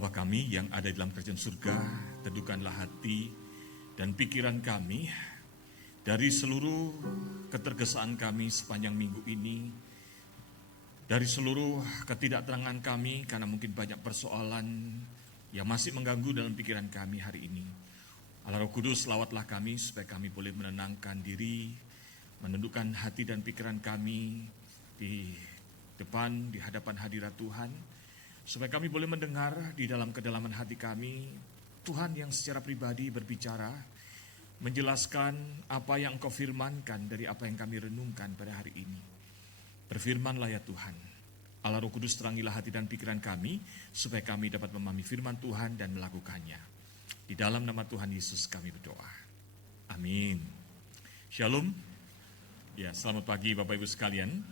Bapa kami yang ada di dalam kerajaan surga, teduhkanlah hati dan pikiran kami dari seluruh ketergesaan kami sepanjang minggu ini, dari seluruh ketidakterangan kami karena mungkin banyak persoalan yang masih mengganggu dalam pikiran kami hari ini. Allah Roh Kudus, lawatlah kami supaya kami boleh menenangkan diri, menundukkan hati dan pikiran kami di depan, di hadapan hadirat Tuhan, supaya kami boleh mendengar di dalam kedalaman hati kami, Tuhan yang secara pribadi berbicara, menjelaskan apa yang Engkau firmankan dari apa yang kami renungkan pada hari ini. Berfirmanlah ya Tuhan. Allah Roh Kudus, terangilah hati dan pikiran kami, supaya kami dapat memahami firman Tuhan dan melakukannya. Di dalam nama Tuhan Yesus kami berdoa. Amin. Shalom. Ya, selamat pagi Bapak Ibu sekalian.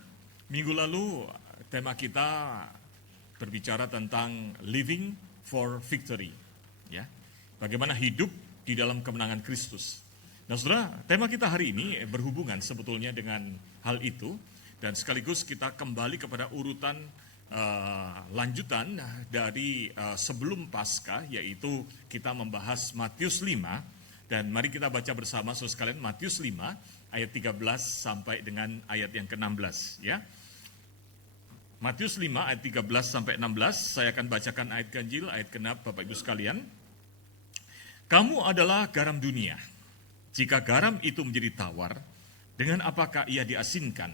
Minggu lalu tema kita berbicara tentang living for victory, ya. Bagaimana hidup di dalam kemenangan Kristus. Nah, Saudara, tema kita hari ini berhubungan sebetulnya dengan hal itu, dan sekaligus kita kembali kepada urutan lanjutan dari sebelum Paskah, yaitu kita membahas Matius 5, dan mari kita baca bersama Saudara sekalian Matius 5 ayat 13 sampai dengan ayat yang ke-16, ya. Matius 5 ayat 13 sampai 16, saya akan bacakan ayat ganjil, ayat genap Bapak Ibu sekalian. Kamu adalah garam dunia. Jika garam itu menjadi tawar, dengan apakah ia diasinkan?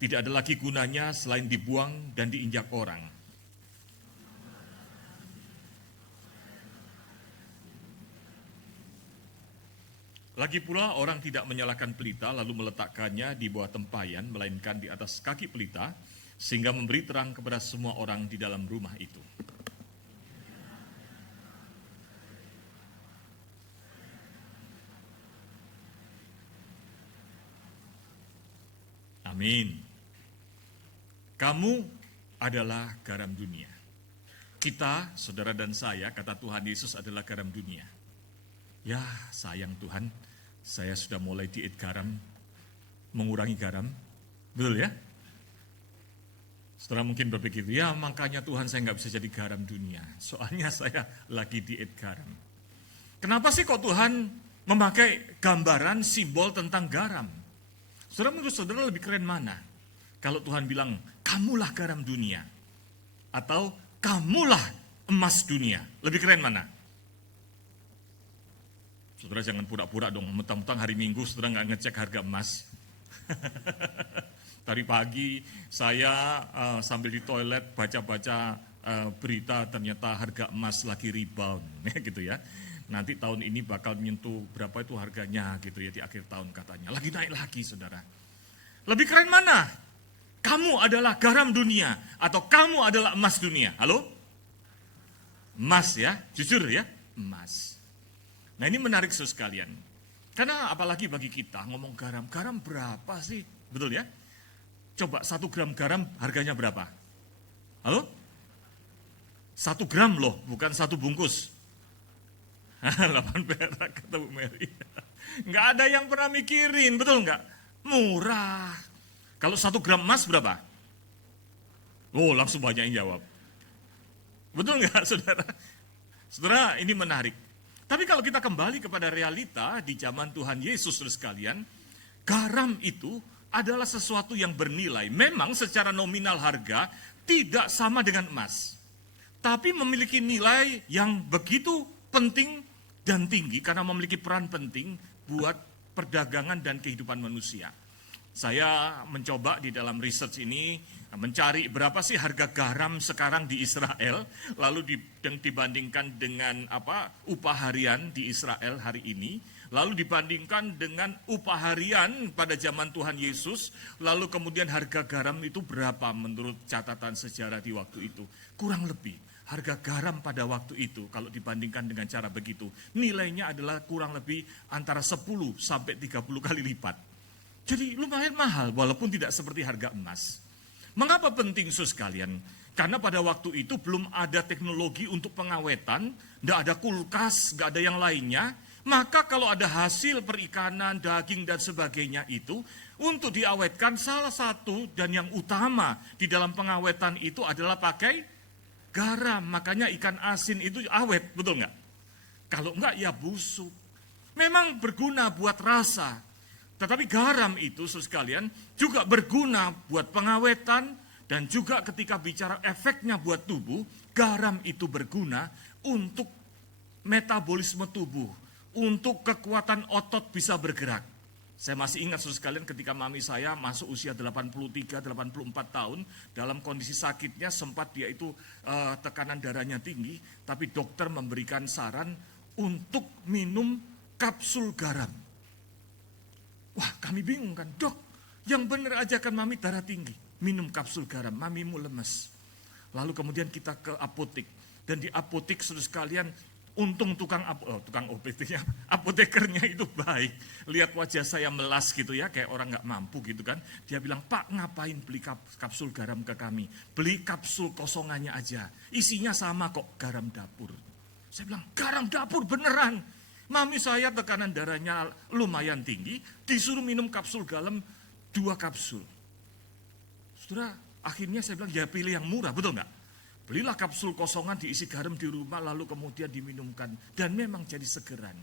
Tidak ada lagi gunanya selain dibuang dan diinjak orang. Lagi pula orang tidak menyalakan pelita lalu meletakkannya di bawah tempayan, melainkan di atas kaki pelita, sehingga memberi terang kepada semua orang di dalam rumah itu. Amin. Kamu adalah garam dunia. Kita, saudara dan saya, kata Tuhan Yesus, adalah garam dunia. Ya, sayang Tuhan, saya sudah mulai diet garam, mengurangi garam. Betul ya? Saudara mungkin berpikir, ya makanya Tuhan saya nggak bisa jadi garam dunia. Soalnya saya lagi diet garam. Kenapa sih kok Tuhan memakai gambaran simbol tentang garam? Saudara, menurut saudara lebih keren mana? Kalau Tuhan bilang, kamulah garam dunia. Atau kamulah emas dunia. Lebih keren mana? Saudara jangan pura-pura dong, mentang-mentang hari Minggu saudara nggak ngecek harga emas. Tadi pagi saya sambil di toilet baca-baca berita, ternyata harga emas lagi rebound, gitu ya. Nanti tahun ini bakal menyentuh berapa itu harganya gitu ya di akhir tahun katanya. Lagi naik lagi saudara. Lebih keren mana? Kamu adalah garam dunia atau kamu adalah emas dunia? Halo? Emas ya, jujur ya, emas. Nah ini menarik saudara sekalian. Karena apalagi bagi kita ngomong garam berapa sih? Betul ya? Coba 1 gram garam harganya berapa? Halo? 1 gram loh, bukan 1 bungkus. 8 perak kata Bu Mary. Nggak ada yang pernah mikirin, betul nggak? Murah. Kalau 1 gram emas berapa? Oh, langsung banyak yang jawab. Betul nggak, saudara? Saudara, ini menarik. Tapi kalau kita kembali kepada realita di zaman Tuhan Yesus sekalian, garam itu adalah sesuatu yang bernilai. Memang secara nominal harga tidak sama dengan emas. Tapi memiliki nilai yang begitu penting dan tinggi karena memiliki peran penting buat perdagangan dan kehidupan manusia. Saya mencoba di dalam research ini mencari berapa sih harga garam sekarang di Israel, lalu dibandingkan dengan upah harian di Israel hari ini, lalu dibandingkan dengan upah harian pada zaman Tuhan Yesus, lalu kemudian harga garam itu berapa menurut catatan sejarah di waktu itu. Kurang lebih harga garam pada waktu itu kalau dibandingkan dengan cara begitu, nilainya adalah kurang lebih antara 10 sampai 30 kali lipat. Jadi lumayan mahal walaupun tidak seperti harga emas. Mengapa penting saudara sekalian? Karena pada waktu itu belum ada teknologi untuk pengawetan, tidak ada kulkas, tidak ada yang lainnya. Maka kalau ada hasil perikanan, daging dan sebagainya itu, untuk diawetkan salah satu dan yang utama di dalam pengawetan itu adalah pakai garam, makanya ikan asin itu awet, betul nggak? Kalau enggak ya busuk. Memang berguna buat rasa, tetapi garam itu sekalian juga berguna buat pengawetan, dan juga ketika bicara efeknya buat tubuh, garam itu berguna untuk metabolisme tubuh, untuk kekuatan otot bisa bergerak. Saya masih ingat sekalian ketika mami saya masuk usia 83-84 tahun, dalam kondisi sakitnya sempat dia itu tekanan darahnya tinggi, tapi dokter memberikan saran untuk minum kapsul garam. Wah, kami bingung kan, dok, yang benar aja kan mami darah tinggi, minum kapsul garam, mamimu lemes. Lalu kemudian kita ke apotek, dan di apotek saudara sekalian, untung tukang obatnya, apotekernya itu baik. Lihat wajah saya melas gitu ya, kayak orang nggak mampu gitu kan. Dia bilang, Pak ngapain beli kapsul garam ke kami? Beli kapsul kosongannya aja, isinya sama kok, garam dapur. Saya bilang, garam dapur beneran? Mami saya tekanan darahnya lumayan tinggi, disuruh minum kapsul garam 2 kapsul. Saudara, akhirnya saya bilang, ya pilih yang murah, betul nggak? Belilah kapsul kosongan diisi garam di rumah, lalu kemudian diminumkan. Dan memang jadi segeran.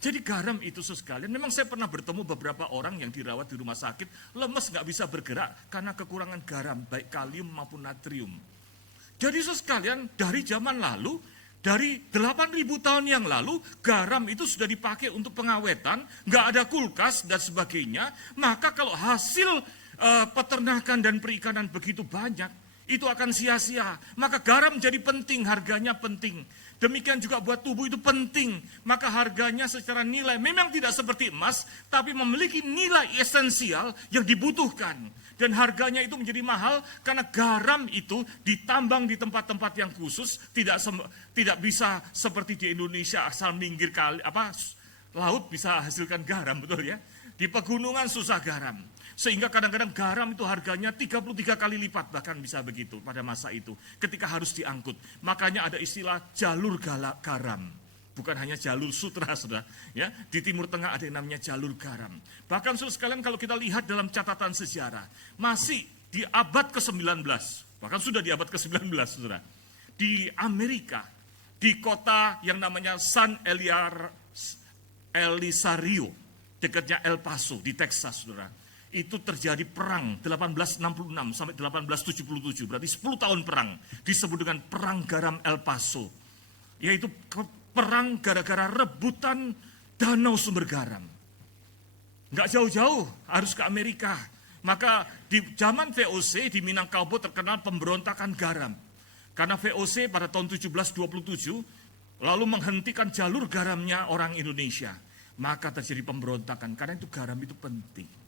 Jadi garam itu sekalian, memang saya pernah bertemu beberapa orang yang dirawat di rumah sakit, lemes nggak bisa bergerak karena kekurangan garam, baik kalium maupun natrium. Jadi sekalian, dari zaman lalu, dari 8.000 tahun yang lalu, garam itu sudah dipakai untuk pengawetan, nggak ada kulkas dan sebagainya. Maka kalau hasil peternakan dan perikanan begitu banyak, itu akan sia-sia. Maka garam jadi penting, harganya penting. Demikian juga buat tubuh itu penting. Maka harganya secara nilai memang tidak seperti emas, tapi memiliki nilai esensial yang dibutuhkan. Dan harganya itu menjadi mahal karena garam itu ditambang di tempat-tempat yang khusus, tidak bisa seperti di Indonesia asal minggir laut bisa hasilkan garam, betul ya? Di pegunungan susah garam. Sehingga kadang-kadang garam itu harganya 33 kali lipat, bahkan bisa begitu pada masa itu. Ketika harus diangkut. Makanya ada istilah jalur garam. Bukan hanya jalur sutra, saudara. Ya, di Timur Tengah ada yang namanya jalur garam. Bahkan saudara sekalian kalau kita lihat dalam catatan sejarah, masih di abad ke-19, bahkan sudah di abad ke-19, saudara. Di Amerika, di kota yang namanya San Elisario, dekatnya El Paso, di Texas, saudara. Itu terjadi perang 1866 sampai 1877, berarti 10 tahun perang, disebut dengan Perang Garam El Paso, yaitu perang gara-gara rebutan danau sumber garam. Nggak jauh-jauh, harus ke Amerika. Maka di zaman VOC di Minangkabau terkenal pemberontakan garam. Karena VOC pada tahun 1727 lalu menghentikan jalur garamnya orang Indonesia. Maka terjadi pemberontakan, karena itu garam itu penting.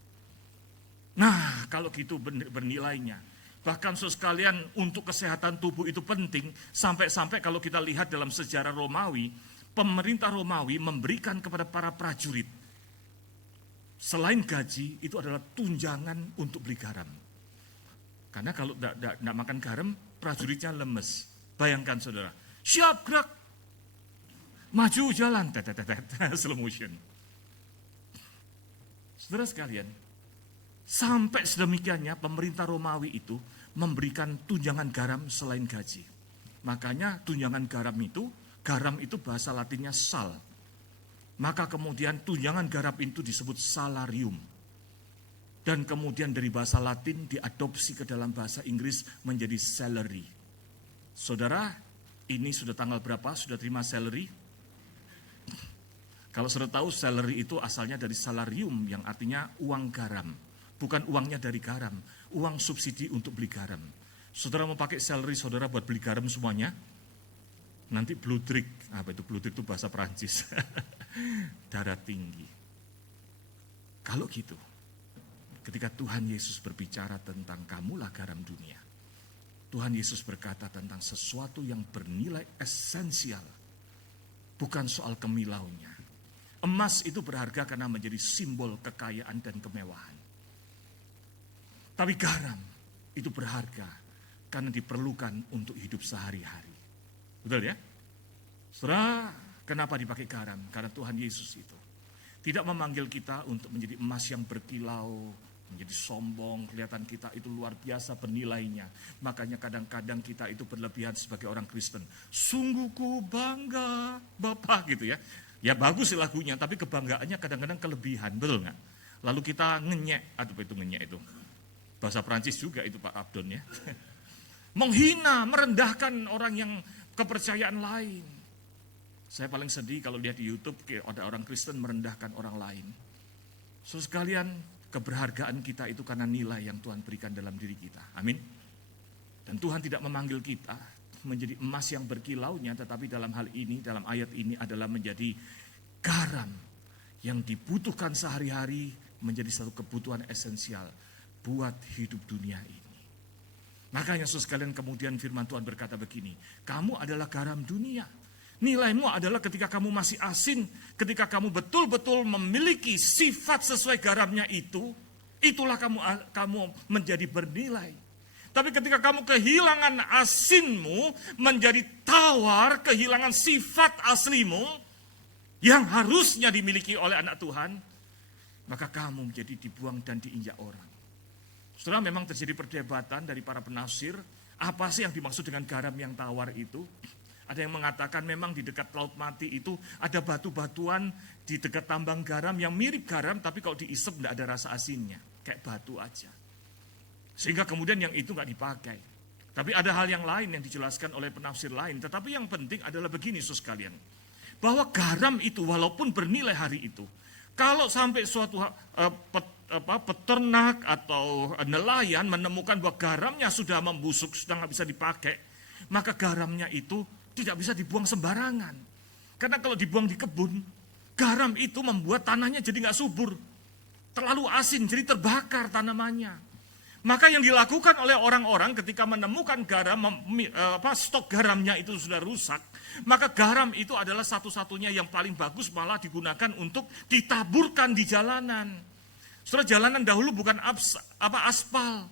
Nah, kalau gitu bernilainya. Bahkan sekalian untuk kesehatan tubuh itu penting, sampai-sampai kalau kita lihat dalam sejarah Romawi, pemerintah Romawi memberikan kepada para prajurit, selain gaji, itu adalah tunjangan untuk beli garam. Karena kalau tidak makan garam, prajuritnya lemes. Bayangkan saudara, siap gerak, maju jalan, slow motion. Saudara sekalian, sampai sedemikiannya pemerintah Romawi itu memberikan tunjangan garam selain gaji. Makanya tunjangan garam itu bahasa latinnya sal. Maka kemudian tunjangan garam itu disebut salarium. Dan kemudian dari bahasa Latin diadopsi ke dalam bahasa Inggris menjadi salary. Saudara, ini sudah tanggal berapa? Sudah terima salary? Kalau sudah tahu, salary itu asalnya dari salarium yang artinya uang garam. Bukan uangnya dari garam, uang subsidi untuk beli garam. Saudara mau pakai salary saudara buat beli garam semuanya? Nanti bloodrik, apa itu bloodrik itu bahasa Perancis. Darah tinggi. Kalau gitu, ketika Tuhan Yesus berbicara tentang kamulah garam dunia, Tuhan Yesus berkata tentang sesuatu yang bernilai esensial, bukan soal kemilaunya. Emas itu berharga karena menjadi simbol kekayaan dan kemewahan. Tapi garam itu berharga karena diperlukan untuk hidup sehari-hari. Betul ya? Saudara, kenapa dipakai garam? Karena Tuhan Yesus itu tidak memanggil kita untuk menjadi emas yang berkilau, menjadi sombong, kelihatan kita itu luar biasa bernilainya. Makanya kadang-kadang kita itu berlebihan sebagai orang Kristen. Sungguh ku bangga, Bapak gitu ya. Ya bagus sih lagunya, tapi kebanggaannya kadang-kadang kelebihan, betul nggak? Lalu kita ngenyek, aduh itu ngenyek itu. Bahasa Prancis juga itu Pak Abdon ya. Menghina, merendahkan orang yang kepercayaan lain. Saya paling sedih kalau lihat di YouTube ada orang Kristen merendahkan orang lain. Saudara sekalian, keberhargaan kita itu karena nilai yang Tuhan berikan dalam diri kita. Amin. Dan Tuhan tidak memanggil kita menjadi emas yang berkilaunya, tetapi dalam hal ini, dalam ayat ini adalah menjadi garam yang dibutuhkan sehari-hari, menjadi satu kebutuhan esensial buat hidup dunia ini. Makanya saudara sekalian kemudian firman Tuhan berkata begini, kamu adalah garam dunia. Nilaimu adalah ketika kamu masih asin, ketika kamu betul-betul memiliki sifat sesuai garamnya itu, itulah kamu menjadi bernilai. Tapi ketika kamu kehilangan asinmu, menjadi tawar, kehilangan sifat aslimu, yang harusnya dimiliki oleh anak Tuhan, maka kamu menjadi dibuang dan diinjak orang. Setelah memang terjadi perdebatan dari para penafsir, apa sih yang dimaksud dengan garam yang tawar itu? Ada yang mengatakan memang di dekat Laut Mati itu ada batu-batuan di dekat tambang garam yang mirip garam, tapi kalau diisep tidak ada rasa asinnya, kayak batu aja. Sehingga kemudian yang itu nggak dipakai. Tapi ada hal yang lain yang dijelaskan oleh penafsir lain. Tetapi yang penting adalah begini saudara sekalian, bahwa garam itu walaupun bernilai hari itu, kalau sampai suatu peternak atau nelayan menemukan bahwa garamnya sudah membusuk, sudah nggak bisa dipakai, maka garamnya itu tidak bisa dibuang sembarangan. Karena kalau dibuang di kebun, garam itu membuat tanahnya jadi nggak subur. Terlalu asin, jadi terbakar tanamannya. Maka yang dilakukan oleh orang-orang ketika menemukan garam, stok garamnya itu sudah rusak, maka garam itu adalah satu-satunya yang paling bagus malah digunakan untuk ditaburkan di jalanan. Setelah jalanan dahulu bukan aspal.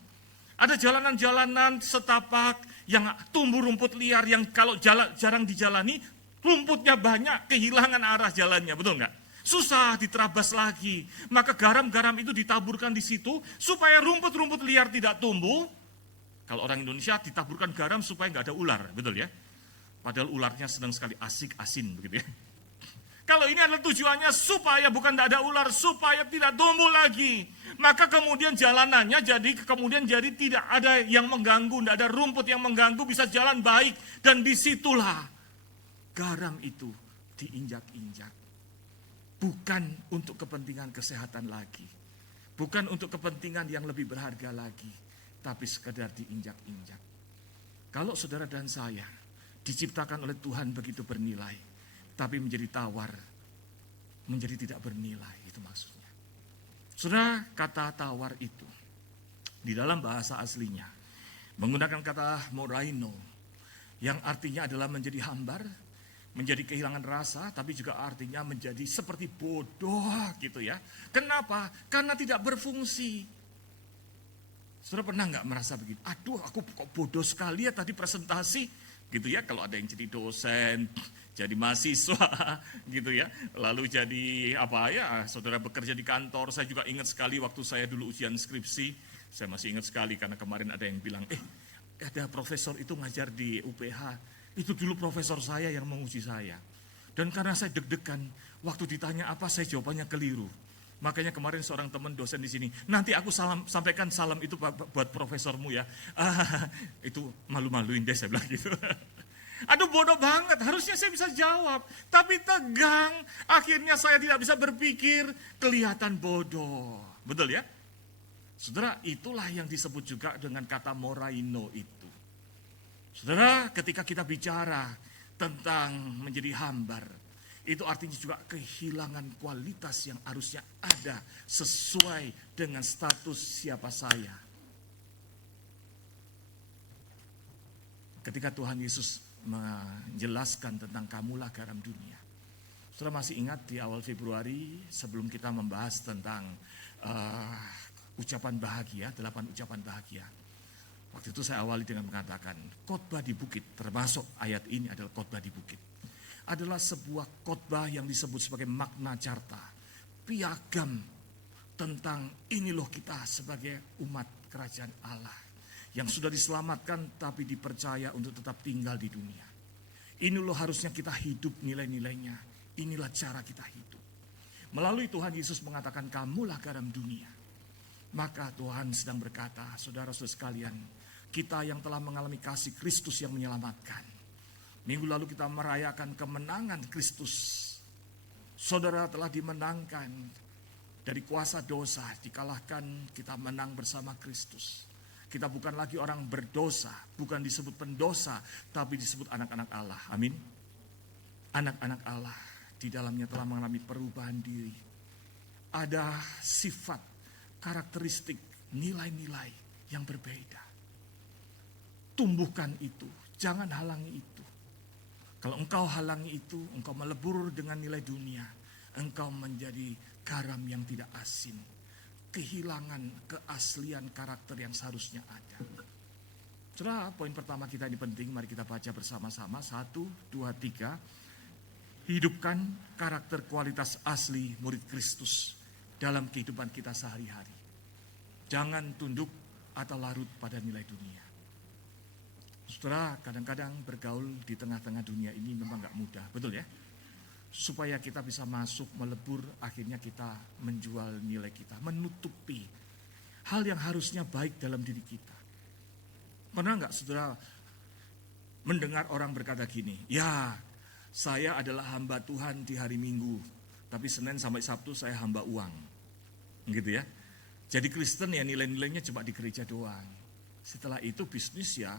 Ada jalanan-jalanan setapak yang tumbuh rumput liar yang kalau jarang dijalani, rumputnya banyak, kehilangan arah jalannya, betul nggak? Susah diterabas lagi. Maka garam-garam itu ditaburkan di situ supaya rumput-rumput liar tidak tumbuh. Kalau orang Indonesia ditaburkan garam supaya nggak ada ular, betul ya? Padahal ularnya senang sekali asik asin begitu ya. Kalau ini adalah tujuannya supaya bukan tidak ada ular, supaya tidak tumbuh lagi. Maka kemudian jalanannya kemudian tidak ada yang mengganggu, tidak ada rumput yang mengganggu, bisa jalan baik. Dan disitulah garam itu diinjak-injak. Bukan untuk kepentingan kesehatan lagi. Bukan untuk kepentingan yang lebih berharga lagi. Tapi sekedar diinjak-injak. Kalau saudara dan saya diciptakan oleh Tuhan begitu bernilai, tapi menjadi tawar, menjadi tidak bernilai, itu maksudnya. Saudara, kata tawar itu di dalam bahasa aslinya menggunakan kata moraino, yang artinya adalah menjadi hambar, menjadi kehilangan rasa, tapi juga artinya menjadi seperti bodoh gitu ya. Kenapa? Karena tidak berfungsi. Saudara pernah nggak merasa begitu? Aduh, aku kok bodoh sekali ya tadi presentasi. Gitu ya, kalau ada yang jadi dosen, jadi mahasiswa, gitu ya. Lalu jadi saudara bekerja di kantor. Saya juga ingat sekali waktu saya dulu ujian skripsi, saya masih ingat sekali karena kemarin ada yang bilang, ada profesor itu ngajar di UPH, itu dulu profesor saya yang menguji saya. Dan karena saya deg-degan, waktu ditanya apa saya jawabannya keliru. Makanya kemarin seorang teman dosen di sini, nanti aku sampaikan salam itu buat profesormu ya. Itu malu-maluin deh saya bilang gitu. Aduh bodoh banget, harusnya saya bisa jawab. Tapi tegang, akhirnya saya tidak bisa berpikir, kelihatan bodoh. Betul ya? Saudara, itulah yang disebut juga dengan kata moraino itu. Saudara, ketika kita bicara tentang menjadi hambar, itu artinya juga kehilangan kualitas yang harusnya ada sesuai dengan status siapa saya. Ketika Tuhan Yesus menjelaskan tentang kamulah garam dunia. Saudara masih ingat di awal Februari sebelum kita membahas tentang ucapan bahagia, 8 ucapan bahagia. Waktu itu saya awali dengan mengatakan khotbah di bukit, termasuk ayat ini adalah khotbah di bukit. Adalah sebuah khotbah yang disebut sebagai magna carta, piagam tentang ini loh kita sebagai umat kerajaan Allah yang sudah diselamatkan tapi dipercaya untuk tetap tinggal di dunia. Ini loh harusnya kita hidup nilai-nilainya. Inilah cara kita hidup. Melalui Tuhan Yesus mengatakan kamulah garam dunia. Maka Tuhan sedang berkata, saudara-saudara sekalian, kita yang telah mengalami kasih Kristus yang menyelamatkan. Minggu lalu kita merayakan kemenangan Kristus. Saudara telah dimenangkan dari kuasa dosa, dikalahkan, kita menang bersama Kristus. Kita bukan lagi orang berdosa, bukan disebut pendosa, tapi disebut anak-anak Allah. Amin. Anak-anak Allah di dalamnya telah mengalami perubahan diri. Ada sifat, karakteristik, nilai-nilai yang berbeda. Tumbuhkan itu, jangan halangi itu. Kalau engkau halangi itu, engkau melebur dengan nilai dunia. Engkau menjadi garam yang tidak asin. Kehilangan keaslian karakter yang seharusnya ada. Saudara, poin pertama kita ini penting. Mari kita baca bersama-sama. 1, 2, 3. Hidupkan karakter kualitas asli murid Kristus dalam kehidupan kita sehari-hari. Jangan tunduk atau larut pada nilai dunia. Saudara, kadang-kadang bergaul di tengah-tengah dunia ini memang gak mudah. Betul ya? Supaya kita bisa masuk, melebur, akhirnya kita menjual nilai kita, menutupi hal yang harusnya baik dalam diri kita. Pernah nggak saudara mendengar orang berkata gini, ya saya adalah hamba Tuhan di hari Minggu, tapi Senin sampai Sabtu saya hamba uang. Gitu ya. Jadi Kristen ya nilai-nilainya cuma di gereja doang. Setelah itu bisnis ya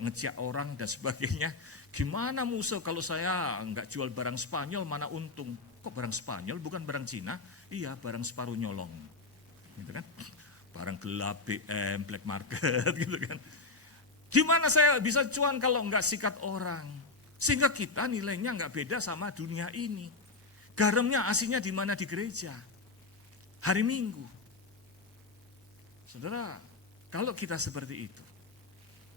ngejak orang dan sebagainya. Gimana musuh kalau saya nggak jual barang Spanyol mana untung? Kok barang Spanyol bukan barang Cina? Iya, barang separuh nyolong. Gitu kan? Barang gelap, BM, black market gitu kan. Gimana saya bisa cuan kalau nggak sikat orang? Sehingga kita nilainya nggak beda sama dunia ini. Garamnya asinnya di mana? Di gereja. Hari Minggu. Saudara, kalau kita seperti itu,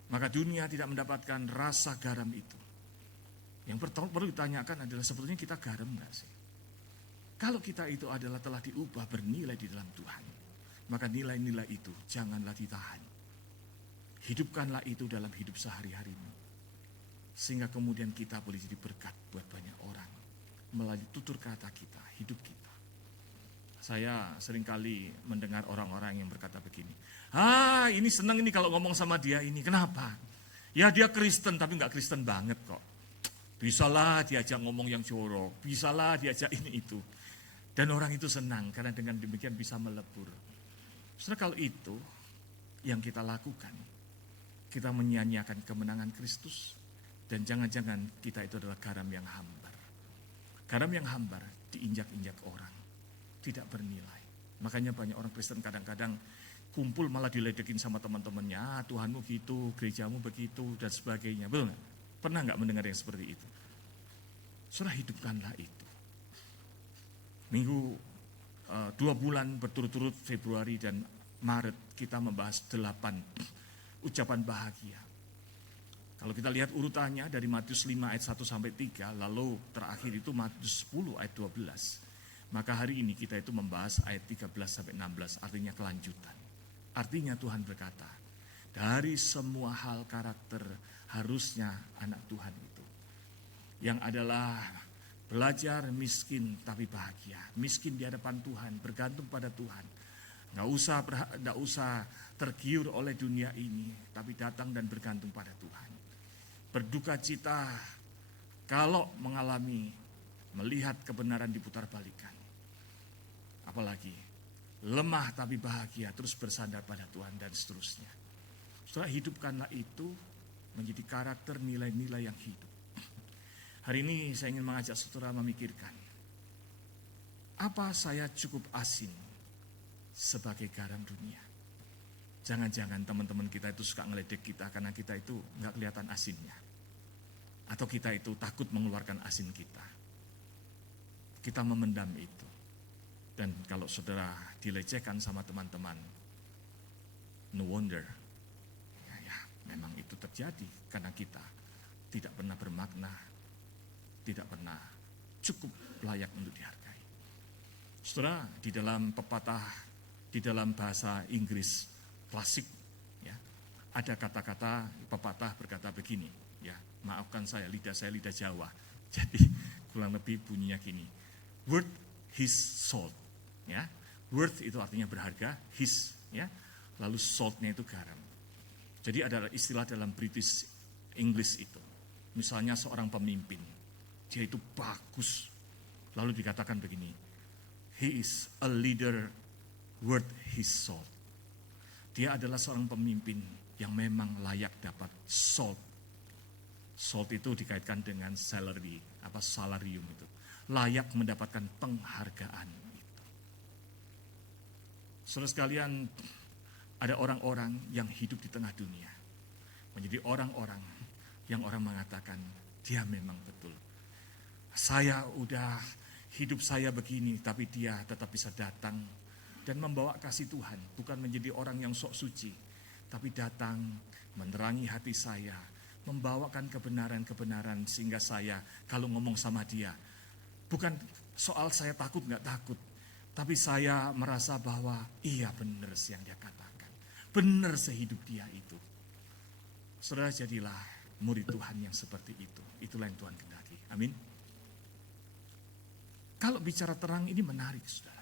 maka dunia tidak mendapatkan rasa garam itu. Yang perlu ditanyakan adalah sebetulnya kita garam enggak sih? Kalau kita itu adalah telah diubah bernilai di dalam Tuhan, maka nilai-nilai itu janganlah ditahan. Hidupkanlah itu dalam hidup sehari-harimu. Sehingga kemudian kita boleh jadi berkat buat banyak orang. Melalui tutur kata kita, hidup kita. Saya seringkali mendengar orang-orang yang berkata begini, ini senang ini kalau ngomong sama dia ini, kenapa? Ya dia Kristen tapi nggak Kristen banget kok. Bisalah diajak ngomong yang jorok, bisalah diajak ini itu. Dan orang itu senang karena dengan demikian bisa melebur. Saudara, kalau itu yang kita lakukan, kita menyia-nyiakan kemenangan Kristus, dan jangan-jangan kita itu adalah garam yang hambar. Garam yang hambar diinjak-injak orang. Tidak bernilai. Makanya banyak orang Kristen kadang-kadang kumpul malah diledekin sama teman-temannya, Tuhanmu gitu, gerejamu begitu, dan sebagainya. Betul nggak? Pernah nggak mendengar yang seperti itu? Saudara, hidupkanlah itu. Minggu 2 bulan berturut-turut, Februari dan Maret, kita membahas 8 ucapan bahagia. Kalau kita lihat urutannya dari Matius 5 ayat 1 sampai 3, lalu terakhir itu Matius 10 ayat 12. Maka hari ini kita itu membahas ayat 13 sampai 16, artinya kelanjutan. Artinya Tuhan berkata, dari semua hal karakter harusnya anak Tuhan itu. Yang adalah belajar miskin tapi bahagia. Miskin di hadapan Tuhan, bergantung pada Tuhan. Nggak usah tergiur oleh dunia ini, tapi datang dan bergantung pada Tuhan. Berduka cita kalau melihat kebenaran diputar-balikan. Apalagi lemah tapi bahagia, terus bersandar pada Tuhan dan seterusnya. Setelah hidupkanlah itu menjadi karakter nilai-nilai yang hidup. Hari ini saya ingin mengajak saudara memikirkan, apa saya cukup asin sebagai garam dunia? Jangan-jangan teman-teman kita itu suka ngeledek kita karena kita itu nggak kelihatan asinnya. Atau kita itu takut mengeluarkan asin kita. Kita memendam itu. Dan kalau saudara dilecehkan sama teman-teman, no wonder. Ya, memang itu terjadi karena kita tidak pernah bermakna, tidak pernah cukup layak untuk dihargai. Saudara, di dalam pepatah, di dalam bahasa Inggris klasik, ya, ada kata-kata pepatah berkata begini, ya, maafkan saya lidah Jawa. Jadi kurang lebih bunyinya gini, worth his salt, ya, worth itu artinya berharga, his, ya, lalu saltnya itu garam. Jadi ada istilah dalam British English itu, misalnya seorang pemimpin, dia itu bagus, lalu dikatakan begini, he is a leader worth his salt. Dia adalah seorang pemimpin yang memang layak dapat salt. Salt itu dikaitkan dengan salary, salarium itu. Layak mendapatkan penghargaan itu. Saudara sekalian, ada orang-orang yang hidup di tengah dunia. Menjadi orang-orang yang orang mengatakan, dia memang betul. Hidup saya begini, tapi dia tetap bisa datang dan membawa kasih Tuhan. Bukan menjadi orang yang sok suci, tapi datang menerangi hati saya, membawakan kebenaran-kebenaran sehingga saya kalau ngomong sama dia, bukan soal saya takut nggak takut, tapi saya merasa bahwa iya benar yang dia katakan. Benar sehidup dia itu. Saudara, jadilah murid Tuhan yang seperti itu. Itulah yang Tuhan kehendaki. Amin. Kalau bicara terang ini menarik, saudara.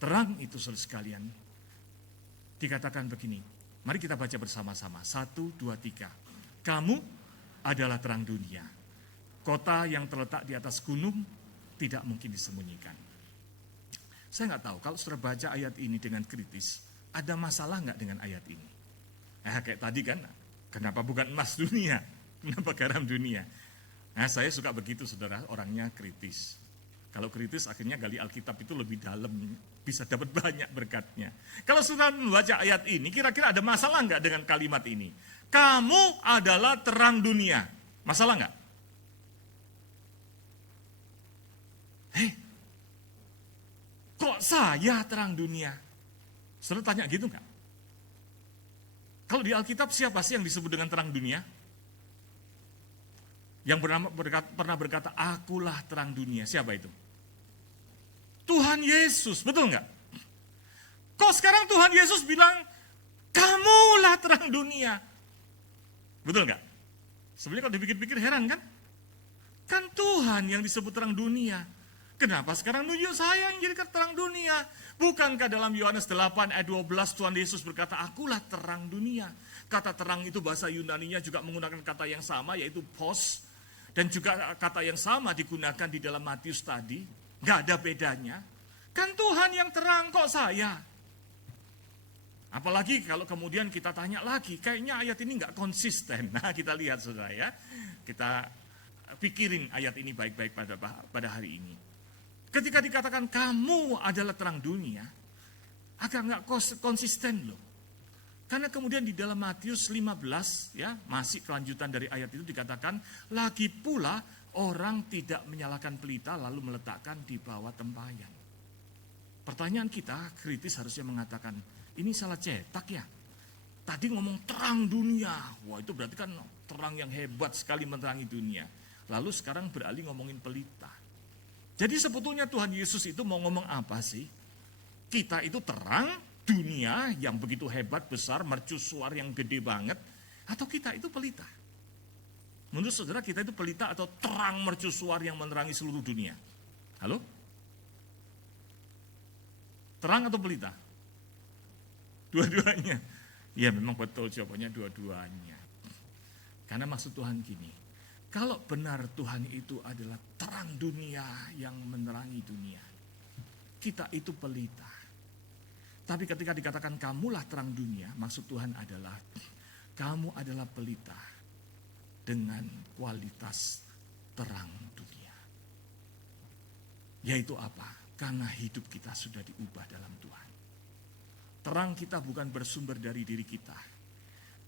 Terang itu, saudara sekalian, dikatakan begini. Mari kita baca bersama-sama. 1, 2, 3. Kamu adalah terang dunia. Kota yang terletak di atas gunung tidak mungkin disembunyikan. Saya nggak tahu, kalau saudara baca ayat ini dengan kritis, ada masalah nggak dengan ayat ini? Kayak tadi kan, kenapa bukan emas dunia? Kenapa garam dunia? Nah, saya suka begitu, saudara, orangnya kritis. Kalau kritis akhirnya gali Alkitab itu lebih dalam, bisa dapat banyak berkatnya. Kalau saudara membaca ayat ini, kira-kira ada masalah nggak dengan kalimat ini? Kamu adalah terang dunia. Masalah nggak? Kok saya terang dunia? Saudara tanya gitu nggak? Kalau di Alkitab siapa sih yang disebut dengan terang dunia? Yang pernah berkata, akulah terang dunia. Siapa itu? Tuhan Yesus, betul nggak? Kok sekarang Tuhan Yesus bilang, kamulah terang dunia. Betul nggak? Sebenarnya kalau dipikir-pikir heran kan? Kan Tuhan yang disebut terang dunia. Kenapa sekarang nunjuk saya yang jadi terang dunia? Bukankah dalam Yohanes 8 ayat 12 Tuhan Yesus berkata, akulah terang dunia. Kata terang itu bahasa Yunaninya juga menggunakan kata yang sama, yaitu pos. Dan juga kata yang sama digunakan di dalam Matius tadi. Gak ada bedanya. Kan Tuhan yang terang, kok saya? Apalagi kalau kemudian kita tanya lagi, kayaknya ayat ini gak konsisten. Nah, kita lihat saudara ya. Kita pikirin ayat ini baik-baik pada hari ini. Ketika dikatakan kamu adalah terang dunia, agak nggak konsisten loh. Karena kemudian di dalam Matius 15, ya masih kelanjutan dari ayat itu dikatakan, lagi pula orang tidak menyalakan pelita lalu meletakkan di bawah tempayan. Pertanyaan kita kritis harusnya mengatakan, ini salah cetak ya. Tadi ngomong terang dunia, wah itu berarti kan terang yang hebat sekali menerangi dunia. Lalu sekarang beralih ngomongin pelita. Jadi sebetulnya Tuhan Yesus itu mau ngomong apa sih? Kita itu terang dunia yang begitu hebat, besar, mercusuar yang gede banget. Atau kita itu pelita? Menurut saudara kita itu pelita atau terang mercusuar yang menerangi seluruh dunia? Halo? Terang atau pelita? Dua-duanya. Ya memang betul jawabannya dua-duanya. Karena maksud Tuhan gini, kalau benar Tuhan itu adalah terang dunia yang menerangi dunia, kita itu pelita. Tapi ketika dikatakan kamulah terang dunia, maksud Tuhan adalah kamu adalah pelita dengan kualitas terang dunia. Yaitu apa? Karena hidup kita sudah diubah dalam Tuhan. Terang kita bukan bersumber dari diri kita,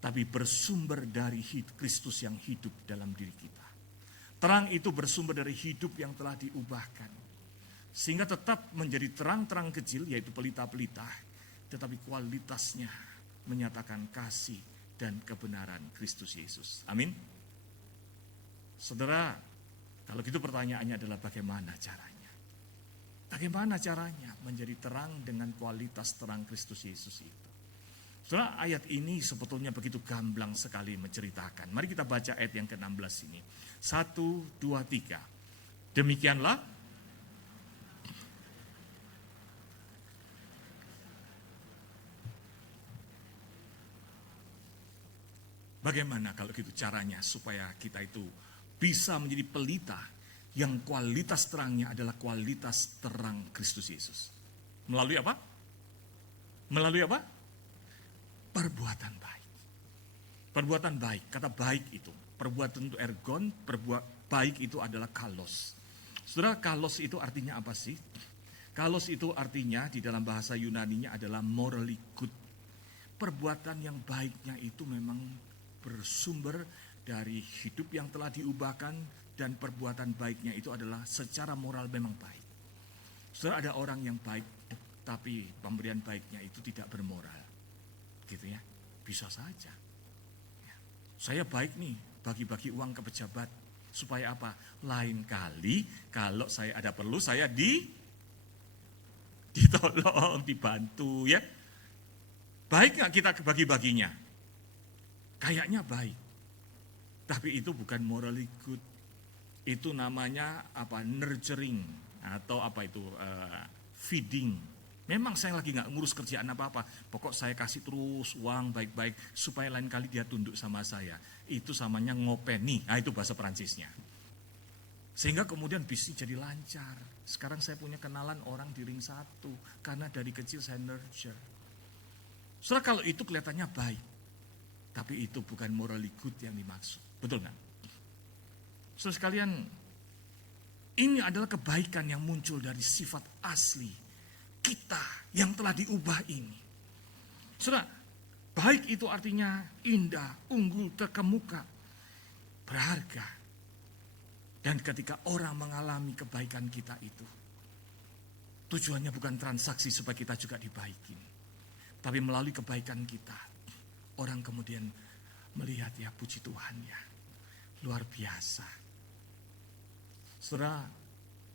tapi bersumber dari Kristus yang hidup dalam diri kita. Terang itu bersumber dari hidup yang telah diubahkan. Sehingga tetap menjadi terang-terang kecil, yaitu pelita-pelita, tetapi kualitasnya menyatakan kasih dan kebenaran Kristus Yesus. Amin. Saudara, kalau gitu pertanyaannya adalah bagaimana caranya? Bagaimana caranya menjadi terang dengan kualitas terang Kristus Yesus itu? Saudara, ayat ini sebetulnya begitu gamblang sekali menceritakan. Mari kita baca ayat yang ke-16 ini. 1, 2, 3. Demikianlah bagaimana kalau gitu caranya supaya kita itu bisa menjadi pelita yang kualitas terangnya adalah kualitas terang Kristus Yesus. Melalui apa? Melalui apa? Perbuatan baik. Perbuatan baik, kata baik itu. Perbuatan itu ergon, baik itu adalah kalos. Saudara, kalos itu artinya apa sih? Kalos itu artinya di dalam bahasa Yunaninya adalah morally good. Perbuatan yang baiknya itu memang bersumber dari hidup yang telah diubahkan dan perbuatan baiknya itu adalah secara moral memang baik. Saudara, ada orang yang baik tapi pemberian baiknya itu tidak bermoral. Gitu ya, bisa saja. Ya. Saya baik nih, bagi-bagi uang ke pejabat. Supaya apa? Lain kali kalau saya ada perlu saya ditolong, dibantu ya. Baik nggak kita bagi-baginya? Kayaknya baik. Tapi itu bukan morally good. Itu namanya apa? Nurturing atau apa itu? Feeding. Memang saya lagi nggak ngurus kerjaan apa-apa. Pokok saya kasih terus uang baik-baik supaya lain kali dia tunduk sama saya. Itu samanya ngopeni. Nah itu bahasa Perancisnya. Sehingga kemudian bisnis jadi lancar. Sekarang saya punya kenalan orang di ring 1 karena dari kecil saya nurture. Soalnya kalau itu kelihatannya baik, tapi itu bukan morally good yang dimaksud. Betul nggak? Saudara sekalian, ini adalah kebaikan yang muncul dari sifat asli kita yang telah diubah ini. Saudara, baik itu artinya indah, unggul, terkemuka, berharga. Dan ketika orang mengalami kebaikan kita itu, tujuannya bukan transaksi supaya kita juga dibaikin. Tapi melalui kebaikan kita, orang kemudian melihat ya puji Tuhan ya, luar biasa. Saudara,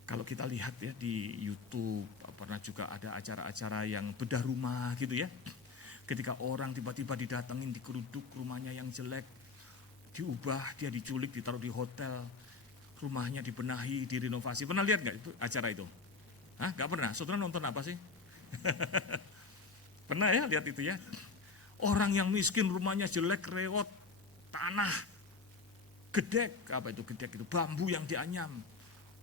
kalau kita lihat ya di YouTube, pernah juga ada acara-acara yang bedah rumah gitu ya. Ketika orang tiba-tiba didatengin, dikeruduk rumahnya yang jelek, diubah, dia diculik, ditaruh di hotel, rumahnya dibenahi, direnovasi. Pernah lihat nggak itu acara itu? Hah? Nggak pernah? Saudara nonton apa sih? Pernah ya lihat itu ya? Orang yang miskin rumahnya jelek, rewot, tanah, gedek, apa itu gedek itu? Bambu yang dianyam.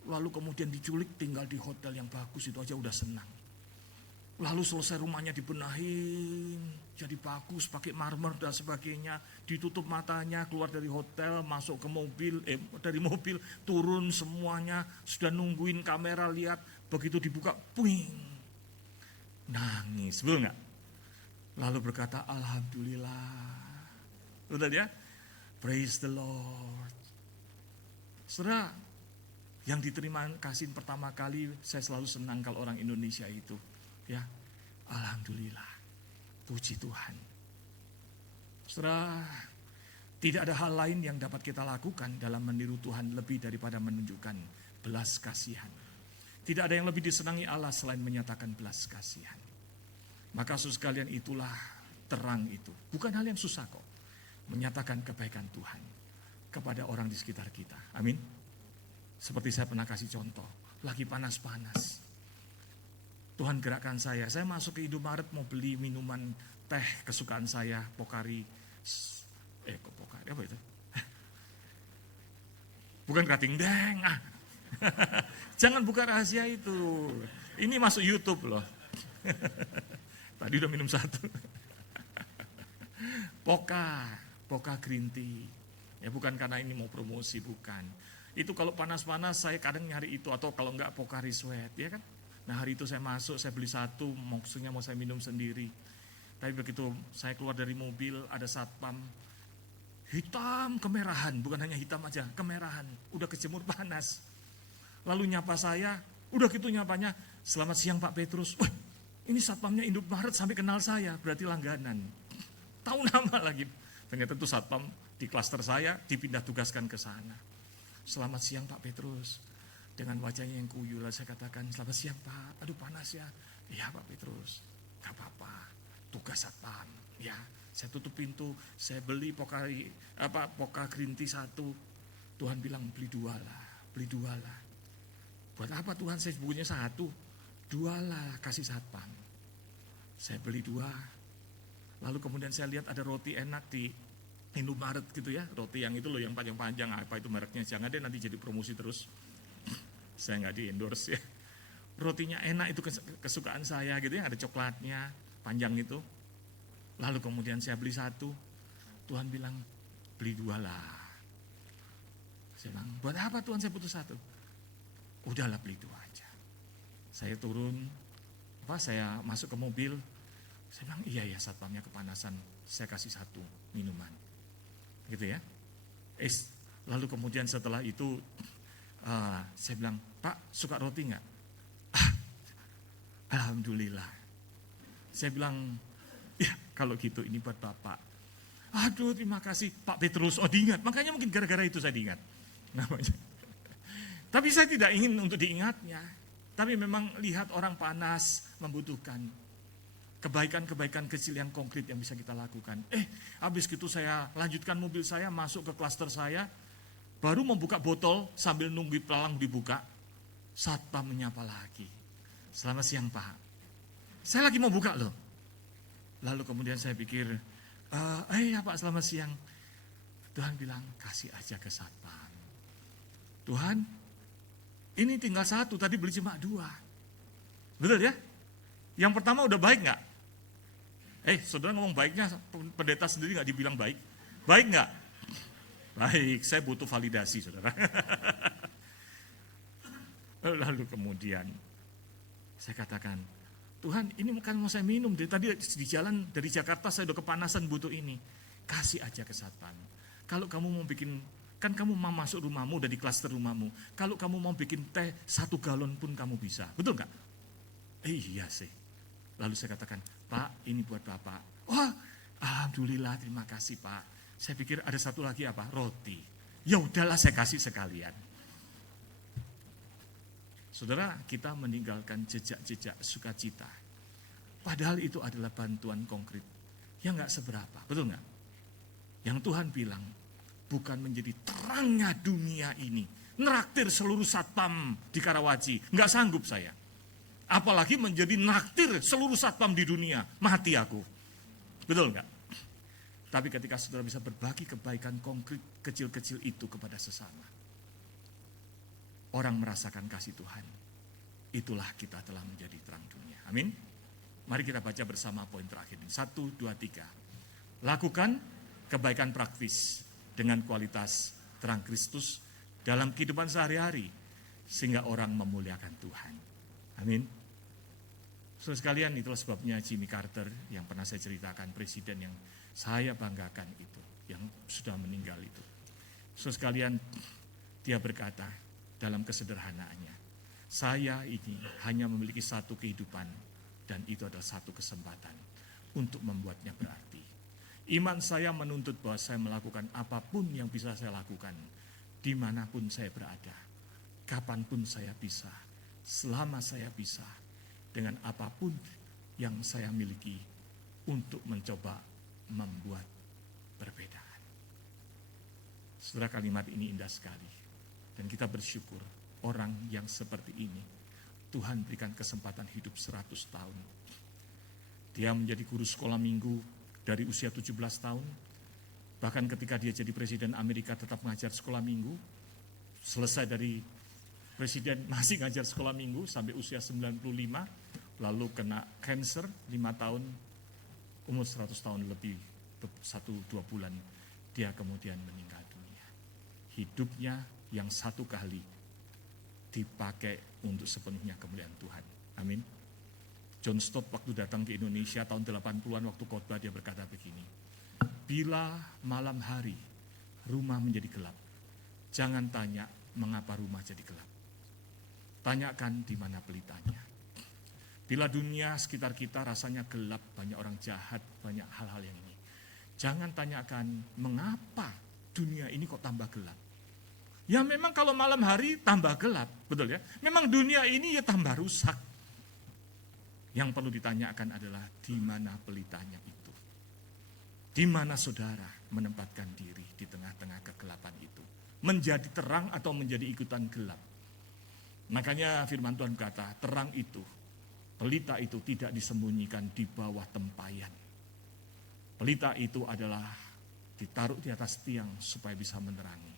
Lalu kemudian diculik, tinggal di hotel yang bagus, itu aja udah senang. Lalu selesai rumahnya dibenahin, jadi bagus, pakai marmer dan sebagainya. Ditutup matanya, keluar dari hotel, masuk ke mobil, dari mobil, turun semuanya. Sudah nungguin kamera, lihat, begitu dibuka, puing. Nangis, betul nggak? Lalu berkata, Alhamdulillah. Betul ya? Praise the Lord. Saudara, yang diterima kasih pertama kali, saya selalu senang kalau orang Indonesia itu. Ya, Alhamdulillah, puji Tuhan. Saudara, tidak ada hal lain yang dapat kita lakukan dalam meniru Tuhan lebih daripada menunjukkan belas kasihan. Tidak ada yang lebih disenangi Allah selain menyatakan belas kasihan. Maka saudara sekalian, itulah terang itu. Bukan hal yang susah kok, menyatakan kebaikan Tuhan kepada orang di sekitar kita. Amin. Seperti saya pernah kasih contoh, lagi panas-panas. Tuhan gerakkan saya masuk ke Indomaret mau beli minuman teh kesukaan saya, Pocari. Kok Pocari, apa itu? Bukan Krating Deng. Jangan buka rahasia itu. Ini masuk YouTube loh. Tadi udah minum 1. Poca Green Tea. Ya bukan karena ini mau promosi, bukan. Itu kalau panas-panas saya kadang nyari itu, atau kalau enggak Pocari Sweat, ya kan. Nah hari itu saya masuk, saya beli 1, maksudnya mau saya minum sendiri. Tapi begitu saya keluar dari mobil, ada satpam, hitam kemerahan, bukan hanya hitam aja, kemerahan, udah kejemur panas. Lalu nyapa saya, udah gitu nyapanya, selamat siang Pak Petrus. Wah, ini satpamnya Indomaret sampai kenal saya, berarti langganan. Tahu nama lagi. Ternyata itu satpam di klaster saya, dipindah tugaskan ke sana. Selamat siang Pak Petrus. Dengan wajahnya yang kuyul, saya katakan, selamat siang Pak, aduh panas ya. Iya Pak Petrus, gak apa-apa, tugas satpam. Ya, saya tutup pintu, saya beli poka green tea 1. Tuhan bilang beli 2 lah, beli 2 lah. Buat apa Tuhan, saya bukunya 1, 2 lah kasih satpam. Saya beli 2. Lalu kemudian saya lihat ada roti enak di Indomaret gitu ya, roti yang itu loh yang panjang-panjang, apa itu mereknya, jangan deh nanti jadi promosi terus. Saya nggak di endorse ya. Rotinya enak, itu kesukaan saya gitu ya, ada coklatnya, panjang itu. Lalu kemudian saya beli 1, Tuhan bilang beli 2 lah. Saya bilang, buat apa Tuhan saya butuh 1? Udahlah beli 2 aja. Saya turun, saya masuk ke mobil, saya bilang iya ya satpamnya kepanasan, saya kasih 1 minuman. Gitu ya. Lalu kemudian setelah itu saya bilang, Pak suka roti nggak? Alhamdulillah. Saya bilang, ya kalau gitu ini buat Bapak. Aduh terima kasih Pak Petrus, diingat. Makanya mungkin gara-gara itu saya diingat. Namanya. Tapi saya tidak ingin untuk diingatnya. Tapi memang lihat orang panas membutuhkan kebaikan-kebaikan kecil yang konkret yang bisa kita lakukan. Habis gitu saya lanjutkan mobil saya, masuk ke klaster saya, baru membuka botol sambil nunggu pelalang dibuka, satpam menyapa lagi. Selamat siang Pak. Saya lagi mau buka loh. Lalu kemudian saya pikir, ya Pak selamat siang. Tuhan bilang, kasih aja ke satpam. Tuhan, ini tinggal 1, tadi beli cuma 2. Betul ya? Yang pertama udah baik nggak? Saudara ngomong baiknya, pendeta sendiri nggak dibilang baik. Baik nggak? Baik, saya butuh validasi saudara. Lalu kemudian saya katakan, Tuhan ini kan mau saya minum, dari tadi di jalan dari Jakarta saya udah kepanasan butuh ini. Kasih aja ke satpam. Kalau kamu mau bikin, kan kamu mau masuk rumahmu, udah di klaster rumahmu. Kalau kamu mau bikin teh 1 galon pun kamu bisa, betul nggak? Iya sih. Lalu saya katakan, Pak ini buat Bapak. Wah, alhamdulillah terima kasih Pak. Saya pikir ada 1 lagi apa? Roti. Ya udahlah saya kasih sekalian. Saudara, kita meninggalkan jejak-jejak sukacita. Padahal itu adalah bantuan konkret yang nggak seberapa, betul nggak? Yang Tuhan bilang, bukan menjadi terangnya dunia ini. Neraktir seluruh satpam di Karawaci, nggak sanggup saya. Apalagi menjadi naktir seluruh satpam di dunia, mati aku. Betul nggak? Tapi ketika saudara bisa berbagi kebaikan konkret kecil-kecil itu kepada sesama, orang merasakan kasih Tuhan. Itulah kita telah menjadi terang dunia. Amin. Mari kita baca bersama poin terakhir ini. 1, 2, 3. Lakukan kebaikan praktis dengan kualitas terang Kristus dalam kehidupan sehari-hari, sehingga orang memuliakan Tuhan. Amin. Saudara sekalian, itulah sebabnya Jimmy Carter yang pernah saya ceritakan, presiden yang saya banggakan itu, yang sudah meninggal itu. Saudara sekalian, dia berkata dalam kesederhanaannya, saya ini hanya memiliki 1 kehidupan, dan itu adalah 1 kesempatan untuk membuatnya berarti. Iman saya menuntut bahwa saya melakukan apapun yang bisa saya lakukan, dimanapun saya berada, kapanpun saya bisa, selama saya bisa, dengan apapun yang saya miliki, untuk mencoba membuat perbedaan. Saudara, kalimat ini indah sekali. Dan kita bersyukur orang yang seperti ini, Tuhan berikan kesempatan hidup 100 tahun. Dia menjadi guru sekolah minggu dari usia 17 tahun. Bahkan ketika dia jadi presiden Amerika tetap mengajar sekolah minggu. Selesai dari presiden masih ngajar sekolah minggu sampai usia 95. Lalu kena cancer 5 tahun, umur 100 tahun lebih, 1-2 bulan. Dia kemudian meninggal dunia. Hidupnya yang 1 kali dipakai untuk sepenuhnya kemuliaan Tuhan. Amin. John Stott waktu datang ke Indonesia tahun 80-an waktu khotbah dia berkata begini, bila malam hari rumah menjadi gelap, jangan tanya mengapa rumah jadi gelap. Tanyakan di mana pelitanya. Bila dunia sekitar kita rasanya gelap, banyak orang jahat, banyak hal-hal yang ini. Jangan tanyakan mengapa dunia ini kok tambah gelap. Ya memang kalau malam hari tambah gelap, betul ya. Memang dunia ini ya tambah rusak. Yang perlu ditanyakan adalah di mana pelitanya itu. Di mana saudara menempatkan diri di tengah-tengah kegelapan itu. Menjadi terang atau menjadi ikutan gelap. Makanya firman Tuhan kata, terang itu, pelita itu tidak disembunyikan di bawah tempayan. Pelita itu adalah ditaruh di atas tiang supaya bisa menerangi.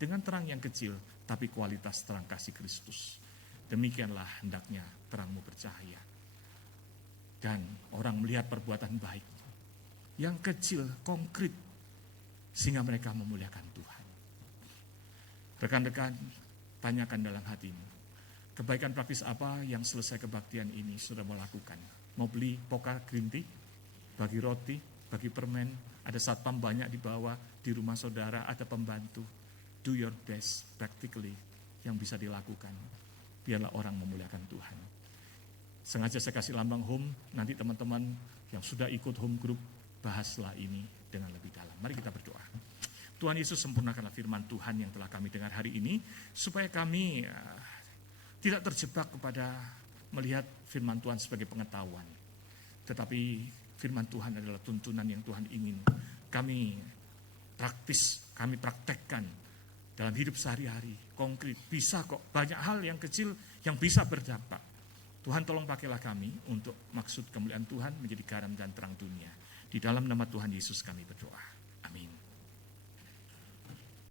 Dengan terang yang kecil, tapi kualitas terang kasih Kristus. Demikianlah hendaknya terangmu bercahaya. Dan orang melihat perbuatan baik yang kecil, konkret, sehingga mereka memuliakan Tuhan. Rekan-rekan, tanyakan dalam hatimu, kebaikan praktis apa yang selesai kebaktian ini sudah mau lakukan? Mau beli pokar green tea, bagi roti, bagi permen, ada satpam banyak di bawah, di rumah saudara ada pembantu. Do your best practically yang bisa dilakukan. Biarlah orang memuliakan Tuhan. Sengaja saya kasih lambang home, nanti teman-teman yang sudah ikut home group, bahaslah ini dengan lebih dalam. Mari kita berdoa. Tuhan Yesus, sempurnakanlah firman Tuhan yang telah kami dengar hari ini, supaya kami tidak terjebak kepada melihat firman Tuhan sebagai pengetahuan. Tetapi firman Tuhan adalah tuntunan yang Tuhan ingin kami praktis, kami praktekkan dalam hidup sehari-hari, konkret. Bisa kok, banyak hal yang kecil yang bisa berdampak. Tuhan tolong pakailah kami untuk maksud kemuliaan Tuhan menjadi garam dan terang dunia. Di dalam nama Tuhan Yesus kami berdoa.